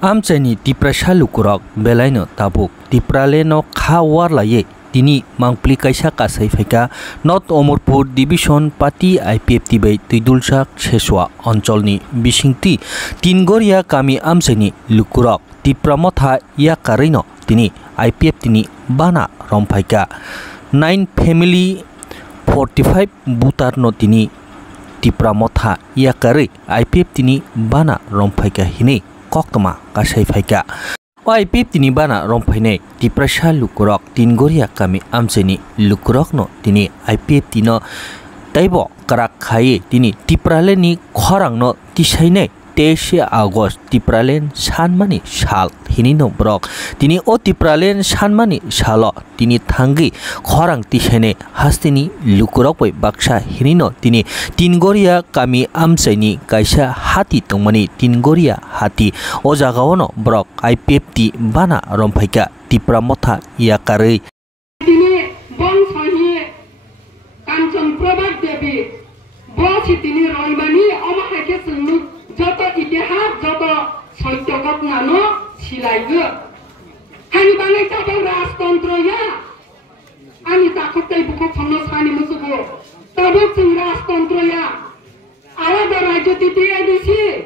Amchani Tiprasha Lukurok Belaino Tabuk Tipraleno Khawarlaye Tini Mangpli Kaisa Kasai Faika North Omorpur Division Party IPF Tibay Tidulsak Cheswa Oncholni Bishingti Tingoria Kami Amchani Lukurok Tipramotha Yakarino Tini IPF Tini Bana Rompaika 9 Family 45 Butarno Tini Tipramotha Yakari IPF Tini Bana Rompaika Hini Koktama Kasai Faika IPF Tini Bana Rompaine Tiprasha Lukurok Tingoria Kami Amchani Lukurok no Tini IPF Tino Taibo Karak Khaye Tini Tipraleni Khorang no Tisaine 23 August Tipralen Sanmani Sal Hinino Brok Tini O Tipralen Sanmani Salo Tini Thangi Khorang Tisaine Hastini Lukurok Bai Baksha Hinino Tini Tingoria Kami Amchani Kaisa Hati Tongmani Tingoria Hati O jagaono Brok IPF Ti Bana Rompaika Tipramotha Yakari Tini Bongsahi Kanchan Prabhat Devi Bosi Tini Roimani Omahake Sunu Joto Itihad Joto Soitokok Nano Silaigu Hani Bangai Tabang Rastontroya Ani Takotai Bukok Sono Sani Musugo Tabuk Sing Rastontroya Alada Rajo Titi Edisi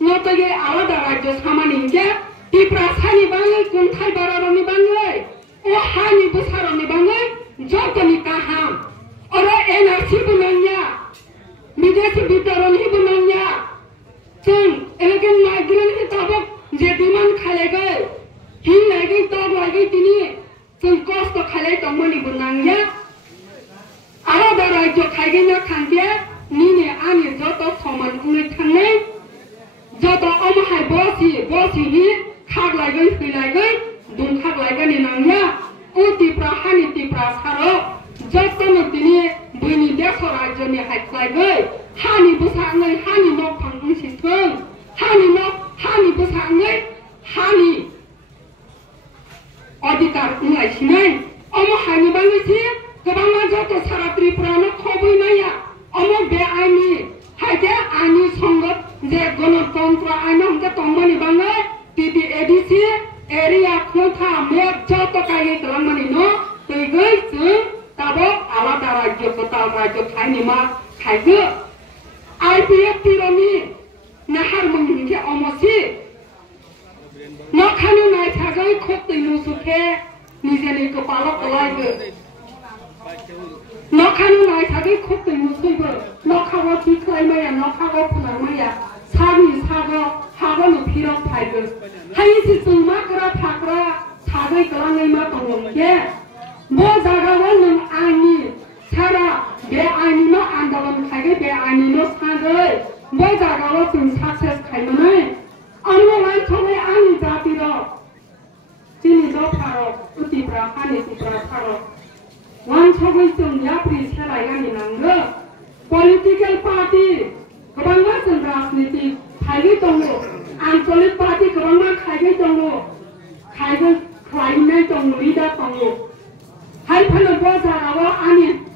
Notage Alada Rajo Samaninja Tiprasani Bangai Kuntai Bararoni Bangai O Hani Busaroni Bangai Joto Nikaham Ora NRC Bunanya Midesi Bitaroni Bunanya Jeng, elegan migrant itu tabok jadiman kalegai, hin lagi tab lagi tini, jeng kos to kalai tomoni bunangnya, ala darai jo kagenya kangge, nini ani joto soman ungi tangne, joto omahai bosi hi, kag lagi hui lagi, dun kag lagi ni nangnya, tipra hani tipra saro, joto no tini buni deso rajo ni hai lagi. Hani busangai hani nok panggung siteng hani busangai hani adikar ungai sinai omo hani bangai si kebangga joto sara Tripura no khobui maya omo be ani haide ani songot je ganatantra ani hongke tongmani bangai titi edisi area khotha me joto kai kalamani no teigai se tabok alada rajyo kota rajyo khani ma khaige IPF Tironi Nahar Mungke Omosi Nokhanu Nai Tagai Koti Musuke Nizeni Kopala Kolaigu Nokhanu Nai Tagai Koti Musuke Nokhawa Kiklaimaya Nokhawa Punamaya Sagi Sago Haganu Piro Paigu Haisi Sumakra Pakra Tagai Kalangai Matongke Bo Zagawan Ani Tara Be Anino Andalan Kage Be Anino Sandai Boy Zagalo Sing Success Kaimane Anno Lan Tome Ani Zatiro Tini Do Paro Utipra Hani Tipra Paro Wan Chogi Sung Yapri Selai Gani Nanga Political Party Kabanga Sung Rasniti Kage Tongo Ancholik Party Kabanga Kage Tongo Kage Kraine Tongo Lida Tongo Hai Pano Bo Zagalo Ani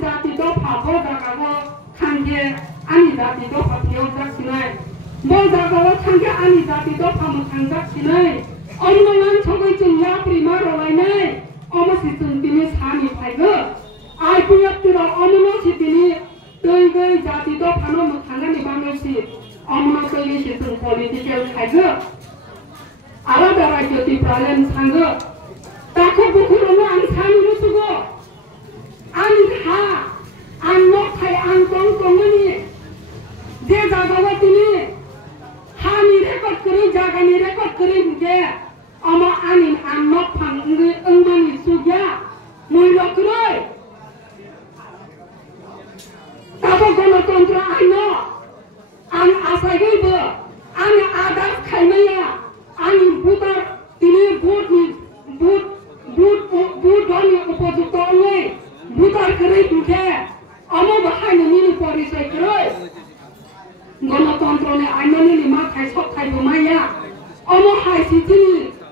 Zati Do Pabo Zagalo Kange Ani Zati Do Papio Zaksinai Bo Zagalo Kange Ani Zati Do Pamo Kangzaksinai Omongan Chogai Jung Yapri Maro Lainai Omo Sisun Tini Sani Paigo IPF Tiro Omono Sitini Toigai Zati Do Pano Mukangani Bangosi Omono Toigai Sisun Political Paigo Alada Rajo Tipralen Sango Tako Bukurono Ansani Rusugo An nok thai an tong tongani je jagawati ni hani record kari jagani record kari je ama anin an nok phang ungmani sugya muilo kroi tabo ganatantra ano an asai bo an adas khaimaya an butar tini but হাইছি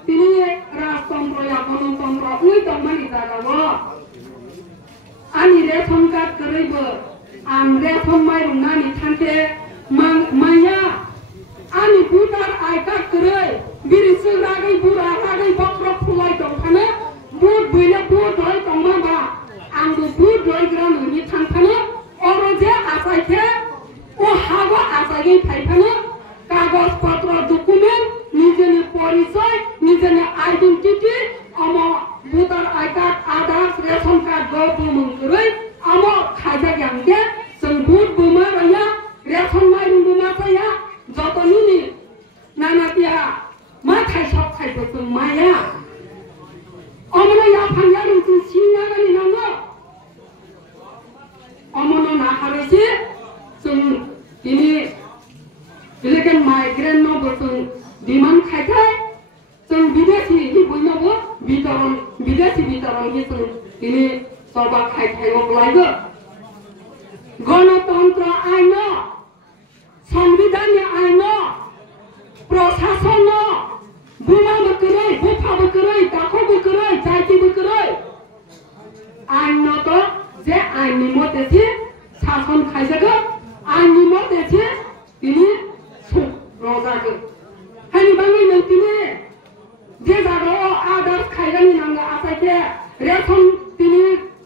তিনি রাজতন্ত্র গণতন্ত্র ওই দমানি জাগাবো आंनि ration card करेबो आं ration माइरं नानि थांखे माया आंनि voter I card करे बिरिसो रागै बुरा रागै बक्र फुलाय दंफानो भोट बैले भोट होय दंमाबा आंबो भोट होयग्रा नोंनि थांफानो अरजे आसायखे ओ हागो आसायै फायफानो कागज पत्र डकुमेन्ट निजेनि परिचय निजेनि आइडेन्टिटी अमो voter I card Aadhaar ration card गो मंगरै अमो खाजा यांगे जों भोट बुमा रया रेशन माइरं बुमा थाया जतनिनि नानातिया मा थाइसब थाइबो जों माया अमनो या फांया जों सिनागानि नांगो अमनो ना हारैसि जों दिनि इलेगेल माइग्रेन्ट नबो जों डिमान्ड खायथाय जों विदेशी बयनोबो विदेशी वितरण जों दिनै सभा खायथायब्लाबो गणतंत्र आइन संविधान आइन प्रशासन बुमाबो करै बुफाबो करै दाखबो करै जातिबो करै आइन तो जे आइननि मतेसि शासन खायजागो आइननि मतेसि दिनै रजागो हानि बाङै नों दिनै जे जागायाव आदार खायगानि नांगो आसायखे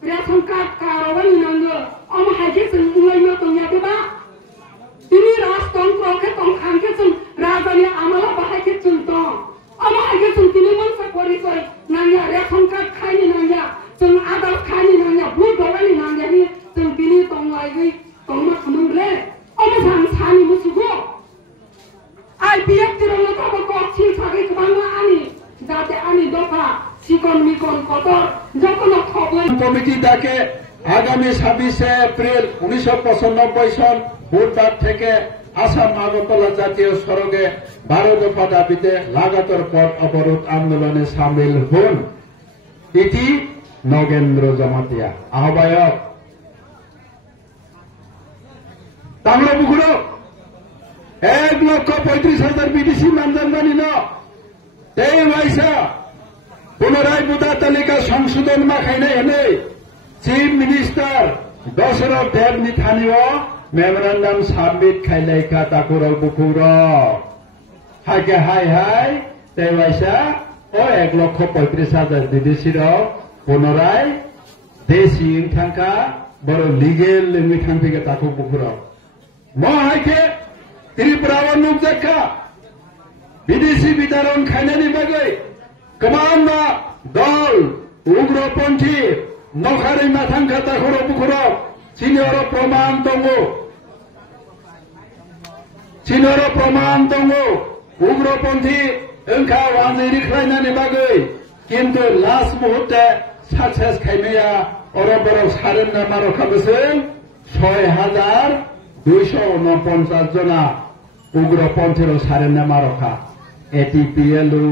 रेशन कार्ड कारावानि नांगो अम हायखे जों उलायनो दंयादोबा दिनै राजतंत्रखे दंखांखे जों राजानि आमाला बाहायखे जों दं अम हायखे जों दिनै मोनसे परिचय नांया रेशन कार्ड खायनि नांया जों आदार खायनि नांया भोट होगानि नांयानि जों दिनै दंलायगै दंमा थुनुंले अम जों सानि मुसुगो IPF तिरंगा तो कक्षी सागे कबांगा आनी जाते आनी दफा सिकन मिकन कतर जतन खबर कमिटी डाके आगामी 26 एप्रिल 1995 सन বুধবার থেকে আসাম আগরতলা জাতীয় সড়কে 12 দফা দাবিতে লাগাতার পথ অবরোধ আন্দোলনে সামিল হন ইতি নগেন্দ্র জমাতিয়া আহ্বায়ক তাম্রপুকুর 1,35,000 বিদেশি মানজানবানি ন এই পয়সা পুনরায় ভোটার তালিকা সংশোধন মাখাইনাই হনে চিফ মিনিস্টার দশরথ দেবনি থানীয় মেমোরেন্ডাম সাবমিট খাইলাইকা তাকুরাল বুকুর হাইকে হাই এই পয়সা ও 1,35,000 বিদেশির পুনরায় দেশি থাকা বড় লিগেল লিমি থাকি তাকু বুকুর হাইকে त्रिपुरा नुकजाखा विदेशी वितरण खायनायनि बागै गोबां दल उग्रपन्थी नखारै माथांखा दाखुराव बुखुराव सिनियर प्रमाण दङ उग्रपन्थी ओंखा वानजिरि खालायनायनि बागै किन्तु लास्ट मुहूर्ते साक्सेस खायनाया अरबराव सारेन्डार मारखाबोसों 6,249 जना उग्रपन्थीर surrender मारखा एटीपीएलु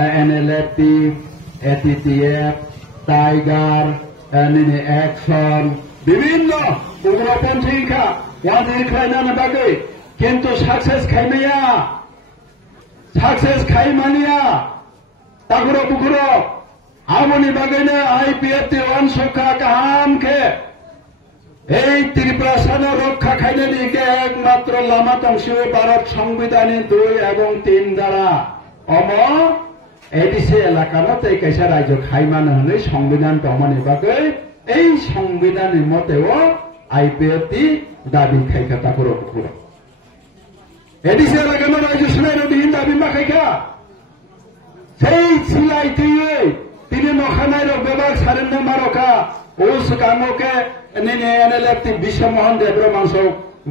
NLFT ATTF tiger action विभिन्न उग्रपन्थी का वानजिरि खालायनायनि बागै किन्तु साक्सेस खायमानिया ताकुराव बुकुराव आमनि बागैनो आईपीएफटी वान सरकार गाहामखे এই ত্রিপুরা সানা রক্ষা খাইনানি একমাত্র লামা দংশিও ভারত সংবিধানী 2 এবং 3 দ্বারা অম এডিসি এলাকানো তৈ কাইসা রাজ্য খাইমান হলে সংবিধান দমনি বাগৈ এই সংবিধানের মতেও আইপিএফটি দাবি খাইখা তাকুর বুকুর এডিসি এলাকানো রাজ্য শুনাইনো দিন দাবি মাখাইখা সেই সিলাই তুই তিনি নখানাই রবেবার সারেন্ডার মারকা ও সুকামকে एनएलएफटी विश्वमोहन देब्रमान सौ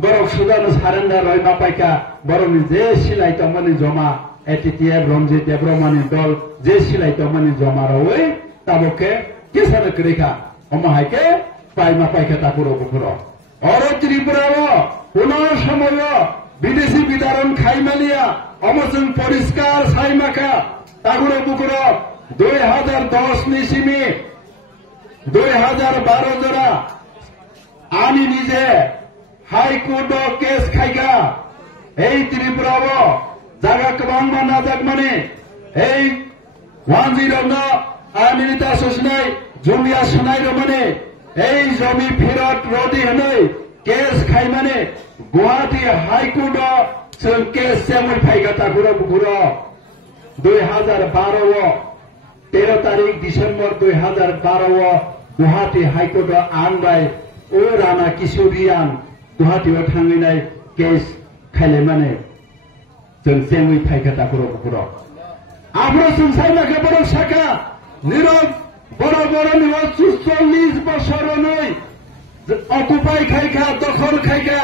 बरक सुदान सारेन्डार रयमा पाइका बरनि जे सिलाइतमनि जमा एटीटीएफ रंजित देब्रमानि दल जे सिलाइतमनि जमा रवै ताबके केसानो करेखा अमहायके पाइमा पाइका ताकुरो बुकुरो और त्रिपुराओ पुनः समय विदेशी वितरण खाइमालिया अमजों परिष्कार साइमाखा ताकुरो बुकुरो 2010 निसिमी 2012 जरा आनी निजे हाईकोर्ट केस खाइगा এই ত্রিপুরাও জায়গা কবাং নাজাক মানে এই 10 না আমিনিতা সসনাই জমিয়া সনাই মানে এই জমি ফেরত রদি হनै কেস খাই মানে গুয়াহাটি হাইকোর্ট जों केस सेमुल फाइगा ताकुरा बुकुरा 2012 13 तारीख डिसेम्बर 2012 गुवाहाटी हाइकोर्ट आनबाय ओ राना किशोरियान गुवाहाटी थांनाय केस खायले माने जों सेमुल फाइगा ताकुरा बुकुरा आब्रो जों साइनाखौ बर' साका निरब बर' निवा 40 বছর नै অকুপাই খাইকা দখল খাইকা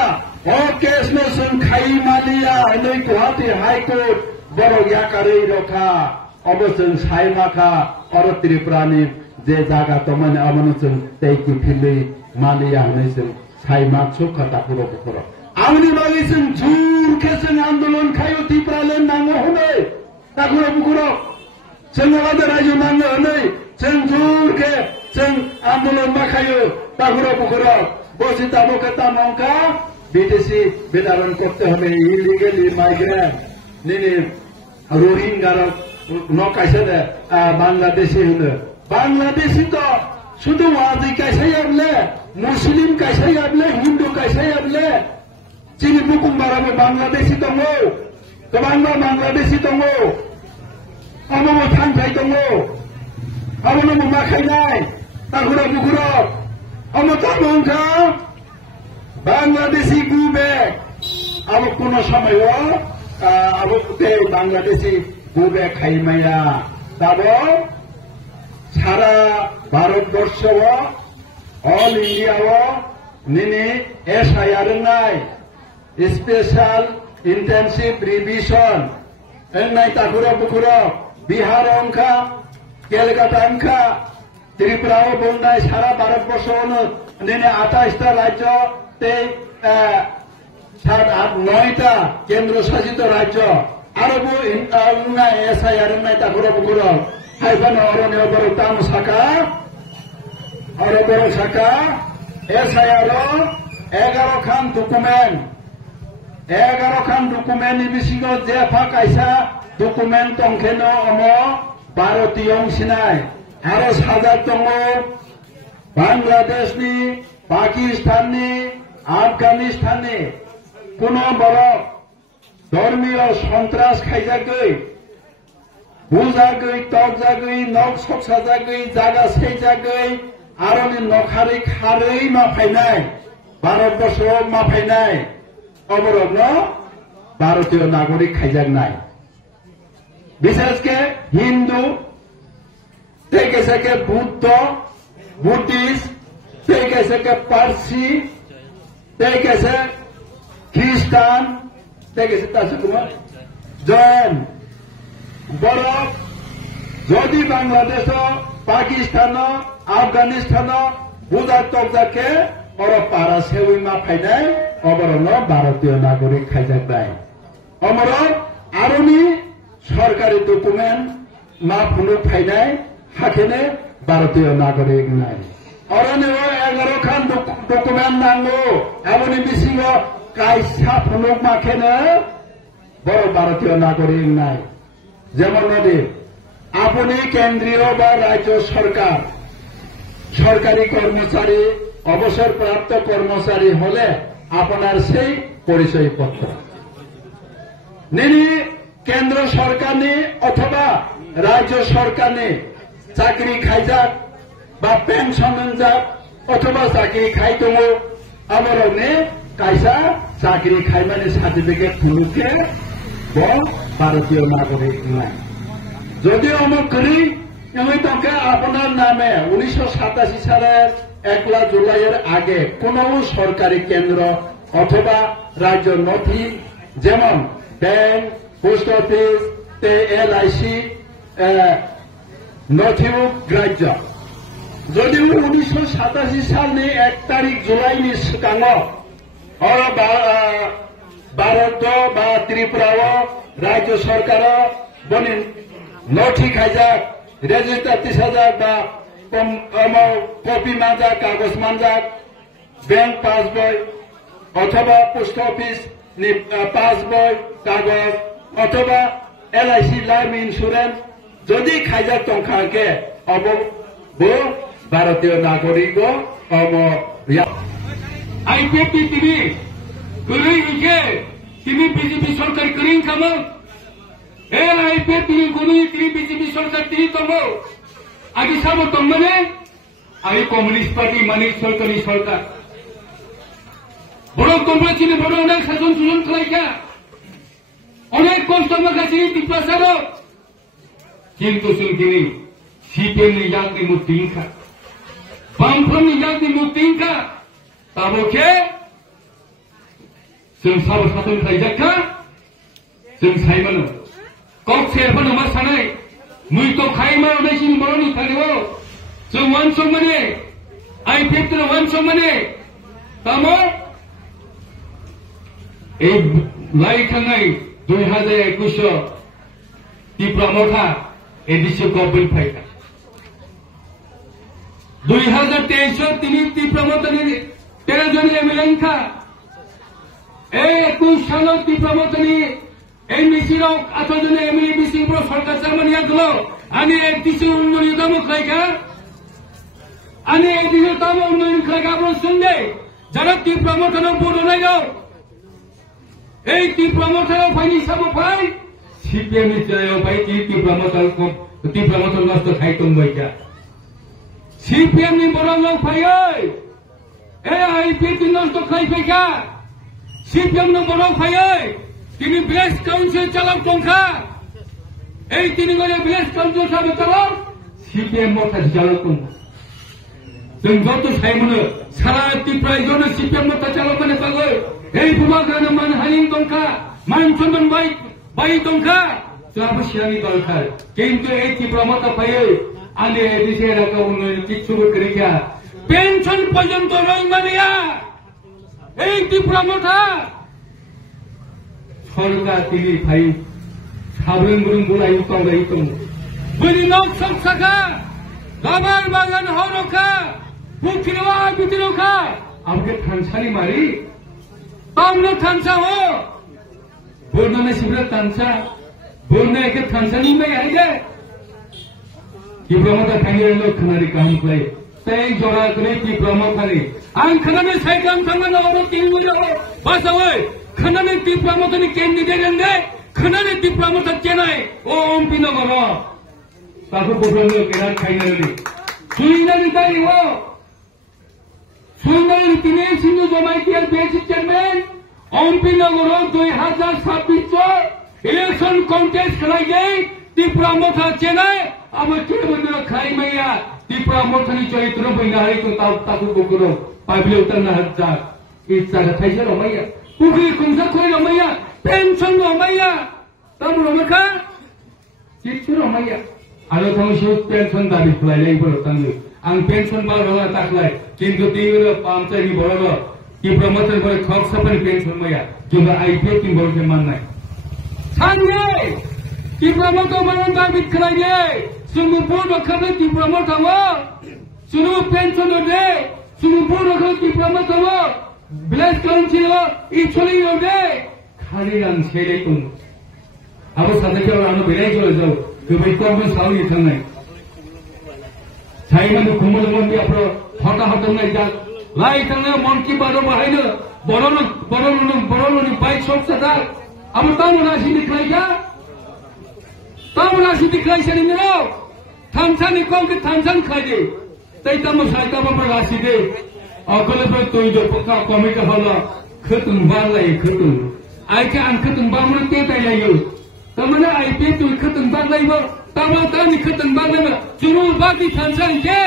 ও কেস নসুন খাই মালিয়া नै गुवाहाटी हाइकोर्ट बर' याकारै रखा अबसों साइमाखा और त्रिपुरानि जे जागा तमन अमनसों तेकी फिलै मालिया हनैसों साइमा सुखा ताकुरो बुकुरो आंनि मालिसों जुर केसों आंदोलन खायो त्रिपुराले नांगो हनै ताकुरो बुकुरो जों आलादा रायजो नांगो हनै जों जुर के जों आंदोलन माखायो ताकुरो बुकुरो बसिता बकता मंका বিদেশি বেদারণ করতে হবে ইলিগেলি মাইগ্রেন্ট নিনি রোহিঙ্গার নকাইছে বাংলাদেশি হলো বাংলাদেশি তো শুধু ওয়াজি কাইসাই আবলে মুসলিম কাইসাই আবলে হিন্দু কাইসাই আবলে চিনি বুকুম বারাবে বাংলাদেশি দङ गोबांबा बांग्लादेशि दङ अमो थांथाय दङ अमो माखायनाय ताकुरा बुकुरा अमो तामंखा बांग्लादेशी गुबे अब कोनो समय अब ते बांग्लादेशी गुबे खाइमाया तब सारा भारतवर्ष ऑल इंडिया निनी एसआईआर नाय स्पेशल इंटेंसिव रिविजन एंनाय ताकुरा बुकुरा बिहार अंका केलकाता अंका त्रिपुरा बंदाय सारा भारतवर्ष निनी 28টা राज्य 7-8-9টা কেন্দ্রশাসিত রাজ্য আরবো এসআইআর নাই তাকুরা বুকুরা হাইফান অরণ্য বড় তাম শাখা এসআইআর 11 খান ডকুমেন্ট বিশিগ যে ফাকাইসা ডকুমেন্ট তংখেন অম ভারতীয় সিনাই আরো সাজার দङ বাংলাদেশনি পাকিস্তাননি আফগানিস্তাননি কোন বড় ধর্মীয় সন্ত্রাস খাইজাগৈ বুজাগৈ তকজাগৈ নখ সকসাজাগৈ জাগা সেইজাগৈ আরনি নখাरै খাरै মাফাইনাय ভারতবর্ষ মাফাইনাय অবরগ্ন ভারতীয় নাগরিক খাইজাগনাय বিশেষকে হিন্দু থেকে থেকে बुद्धिस्ट कैसे के पारसी कैसे ख्रिस्टान कैसे जैन बरफ जदि बांग्लादेश पाकिस्तान आफगानिस्तान बुजा तकजाके और पारा सेवी मा फाइनाय अबरन भारतीय नागरिक खाइजाबाय अमर आरनि सरकारी डकुमेंट मा फुनु फाइनाय हाखेने भारतीय नागरिक नाय अरने 11 खान डकुमेंट नांगो एमनि बिसिग कायसा फुनुक माखेने बड़ भारतीय नागरिक नाय जेमन नदि आपनि केंद्रीय बा राज्य सरकार सरकारी कर्मचारी अवसरप्राप्त कर्मचारी हले आपनार सेई परिचय पत्र निनि केंद्र सरकारनि अथवा राज्य सरकारनि চাকরি খাইজাক বা পেনশন যাক অথবা চাকরি খাই দङ আমরনে কাইসা চাকরি খাই মানে সার্টিফিকেট ফুলুকে ভারতীয় নাগরিক নাই যদি অমকরি এমনি তকে আপনার নামে 1987 সালের 1 জুলাইয়ের আগে কোন সরকারি কেন্দ্র অথবা রাজ্য নথি যেমন ব্যাংক পোস্ট অফিস এলআইসি नथिबुक ग्राह्य যদি 1987 সালनि 1 तारिख जुलाइनि सिगाङाव भारत बा त्रिपुरा राज्य सरकार बनि नथि खाइजाक रेजिस्टार 30,000 बा कपि मानजाक कागज मानजाक बैंक पासबुक अथवा पोस्ट ऑफिस नि पासबुक कागज অথবা LIC লাইফ ইন্স্যুরেন্স যদি খাইজা টংখাকে অব বো ভারতীয় নাগরিক অম IPFT তিনি করি ইকে তিনি বিজেপি সরকার করিং খামো এ IPFT তিনি গুনি তিনি বিজেপি সরকার তিনি তমো আগে সাবো তমনে আই কমিউনিস্ট পার্টি মানে সরকারি সরকার বড় তোমরা চিনি বড় অনেক শাসন সুজন খাইকা অনেক কষ্ট মাখাছি টিপ্রাসার কিন্তু সুনকিনি CPM ni yang di mutingka bangfam ni yang di mutingka taboke जों साबो साथन खाइजाखा जों साइमानो कक सेरफानो मा सानाय मुइतो खाइमा ओनायसिन बरनि थानेओ जों वानसम माने IPFT नो वानसम माने तामो ए लाई थांनाय 2021 टिप्रा मथा एडिसि गभर्नमेन्ट फाइटा 2023 তিনি টিপ্রা মथानि 13 জন एमएलए खा 21 সালত টিপ্রা মथानि एमबिसि राव 18 জন एमएलए बिसिं प्र सरकार जामानिया गलो आनि एडिसि उन्नयन दामो खाइका आनि एडिसि दामो उन्नयन खाइका प्र सुनदे যারা টিপ্রা মथानो বড়নাय দাও এই টিপ্রা মथानो फाइनि साबो फाइ সিপিএম नि जायाव फाइ টিপ্রা मथानो नष्ट खाइतों बाइका সিপিএম नि बरनाव फायै ए IPFT नष्ट खाइफैका সিপিএম नो बरनाव फायै তিনি ভিলেজ কাউন্সিল চালাক দंखा এই তিনি গরে ভিলেজ কাউন্সিল সাবে চালাক সিপিএম মথা চালাক দं जों যত সাইমनो সারা ত্রিপুরায় জন সিপিএম মথা চালাক মানে পাগল এই বুমাগ্রানো মানহানি দंखा মান সম্মান বাই দंखा जोंहाबो सिगांनि दरखार কিন্তু এই ত্রিপুরা মথা फायै आने दिसे रका उन्नयन किच्छुबो करिखा पेंशन पर्यन्त रयमानिया এই ত্রিপুরা মথা সরকার তিনি ভাই সাবরং গুরুং বলাই তঙ্গাই তং বলি নক সংসাখা গাবার বাগান হরখা পুকিরওয়া বিতিরখা আমকে থানসানি মারি তামনো থানসা हो বর্ণনা শিবরা থানসা বর্ণনা একে থানসানি মে আইগে টিপ্রা মথা খাইলে লোক খানারি কাম প্লাই তাই জড়া করে টিপ্রা মথানি आं खानानै साइकाम थांना अरो तिंगुरो बासावै खानानै टिप्रा मथानि कैंडिडेट एंदे खानानै टिप्रा मथा चेनाय ओ एमपी नगर ताको बोलनो केना खाइनानि सुइनानि दाइ हो सुइनानि तिने सिंधु जमाइटियार बेसिक चेयरमैन एमपी नगर 2026 इलेक्शन कॉन्टेस्ट खलाइगे टिप्रा मथा चेनाय अब के बन्दो खाइमैया टिप्रा मथानि चरित्र बैनारि को ताको बोकरो पाबिले उतरना हजा इच्छा थाइसे रमाया पुखि खुंसा खोइ रमाया पेंशन रमाया तब रमखा किच्छु रमाया आरो थांसो पेंशन दाबि खलाइलै बर थांनो आं पेंशन बारला ताखलाय किन्तु तिरो पामचाइनि बरलो टिप्रा मथानि बर खक सपन पेंशन माया जोंगा IPFT बरके माननाय सानले टिप्रा मथा बरन दाबि खलाइले सुमु पुरो खबे टिप्रा मथावा सुनु पेंशन दे सुमुपुरो को टिप्रा मथावा विलेज काउंसिल इचोली दे खाली रां सेले तुम अब साथै आनो विलेज जाऊ गबै कम साउली थांनाय साइमानो कुमल मन्दी आपरो हटा हटनाय जा लाई थांना मन की बारो बाहायनो बरनो बाइक शॉप सदा अब तामना सिदि खाइगा तामना सिदि खाइसनि नो थामसानि कमके थामसान खाइदे तैतामो साइतामो रासिदे अकले पर तोय जो पक्का कमिटी होला खतुन बारलाय खतुन आइके आं खतुन बामन ते तायलायो तमने IPFT खतुन बारलायबो तामा तानि खतुन बारलायबो जुरु बाकी थानसान के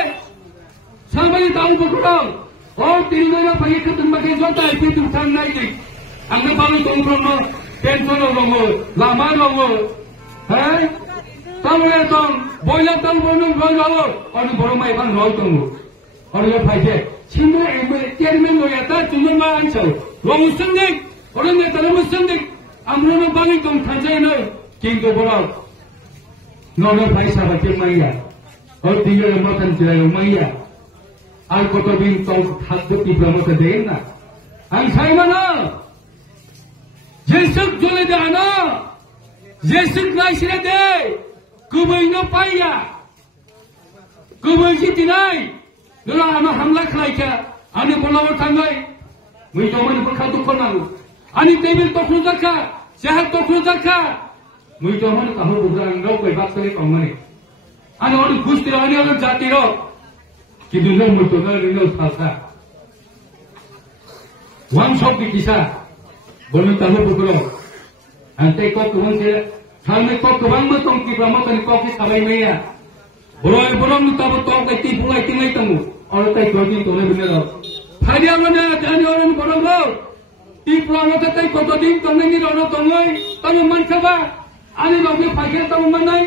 सामनि दाउ बकुरा ओ तिरगोना फगे खतुन बाके जोता IPFT थाननाय दे आंनो बालो दंब्रनो पेन्सन दङो लामा दङो हे तामने दं बयला दं बनो गयो अनि बरमाय बां नय दङो अनि फाइजे सिंगो चेयरमैन लोयाता तुममा आइसौ रमुसन्दिक अरने तलमुसन्दिक आमनो बाङि दं थानजायनो किंगो बरा ननो भाइसा बाके माइया ओ दिगो मथन जिरायो माइया आर कत बिन तौ थागबो टिप्रा मथा देना आं साइमाना जेसक जले दाना Yesus Christ ini deh, kubainya payah, kubai sih nai, nula anak hamla kelaika, ane pelawat tangai, muijaman berkatu konalu, ane tebel tokluka, sehat tokluka, muijaman kamu bukan rau kebab sekali kamu ni, ane orang gusti ane orang jati rau, kidunan mutunan rindu salsa, one shot di kisah, belum tahu bukan. Ante kok tuan saya, kami kok tuan betul kita makan kopi sabai maya. Borong kita betul kiti pulai tinggal temu. Orang kaya kopi tu ni benar. Hari mana jadi orang borong lor. Ti pulang kita kaya kopi tinggal temu ni orang tengoi. Tamu man kaba. Ani lagi pakai tamu manai.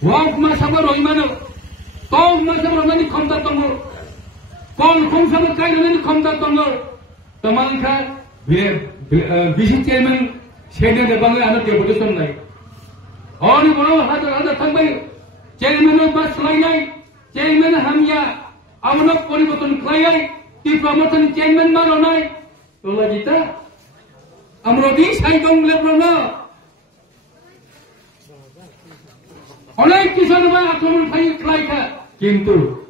Wah masa beroi mana. Tahu masa beroi ni kamta temu. Kong sama kaya ni kamta temu. Teman kan, vice chairman. Senior depan ni anak dia betul naik. Orang ni orang ada tambah. Chairman bas lain, chairman hamnya. Anak poli betul lain. Di promotion chairman mana naik. Tola kita. Amrodi saya dong lebrona. Oleh kisah nama akan saya kelaikan. Kintu,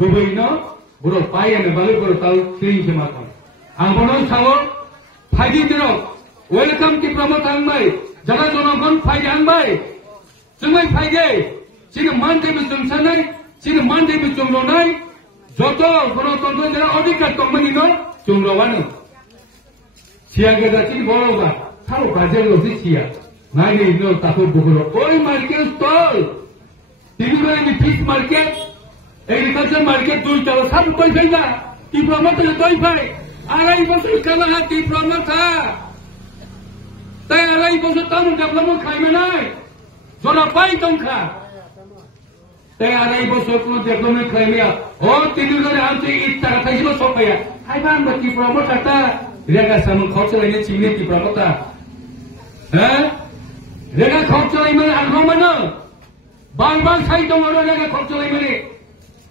kubina bro payah ni balik bro tahu sering semakan. Angkonon sahur pagi teruk. Welcome to promotion bay. Jaga jonogon payah bay. Semua payah. Sini mandi betul sanai. Sini mandi betul lonai. Joto promotion tu jera audikat company no jumlawan. Siaga dah sini boleh ba. Tahu kajian lo si sia. Nai ni no tahu bukulo. Oi market stall. Tiba ni fish market. Agriculture market tu jauh satu koi saja. Di promotion koi pay. Arai betul kalau hati promotion. Tapi alai bos tamu dapat kai mana? Zona pai tongka. Tapi alai bos tu dapat kai mana? Oh, tidur dari anti itu tak tahu siapa siapa ya. Hai bang, berarti promo kata dia kan sama kau cakap ini cini di promo kata. Dia kan kau cakap ini angkau mana? Bang saya tong orang dia kan kau cakap ini.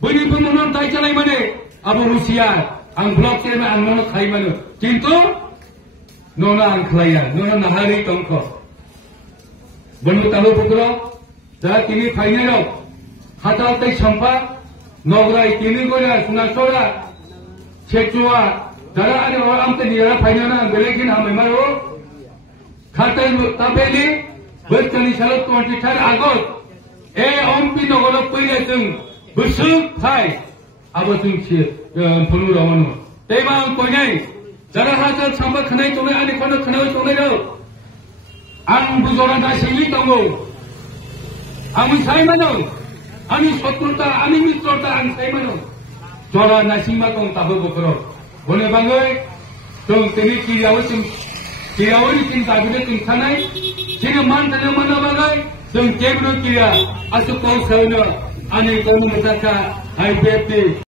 Bini pemenang tay cakap ini. Abu Rusia, ang blok cakap ang mana kai mana? Cintu? Nona angklaya, nona nahari tongko. Benu tahu putro, dah kini final. Hatal tay sampah, nograi kini guna sunasora, cecua. Darah ada orang amte dia final na, belekin hamai maru. Hatal tabeli, berkali salut 23 Agust. Ompi nogoro pilihan sung, besuk hai. Abasung cie, penuh rawanu. Tema poinai. Jara hasil sampai kenai tunai ani kono kenai tunai do. Ang buzoran dah sini tunggu. Ang saya mana? Ani soturta, ani mitrota ang saya mana? Jara nasi makong tahu bukro. Boleh bangai. Tung tini kiriawu ni cinta bila tingkanai. Jika mana mana bangai. Tung kebro kiria. Asuk kau sauna. Ani kau mengatakan IPFT.